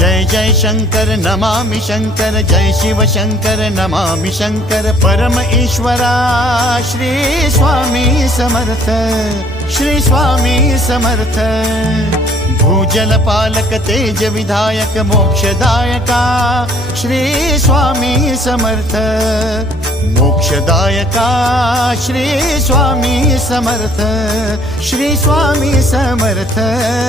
जय जय शंकर नमामि शंकर, जय शिव शंकर नमामि शंकर। परम ईश्वरा श्री स्वामी समर्थ, श्री स्वामी समर्थ। भूजल पालक तेज विधायक मोक्षदायका श्री स्वामी समर्थ, मोक्षदायका श्री स्वामी समर्थ, श्री स्वामी समर्थ।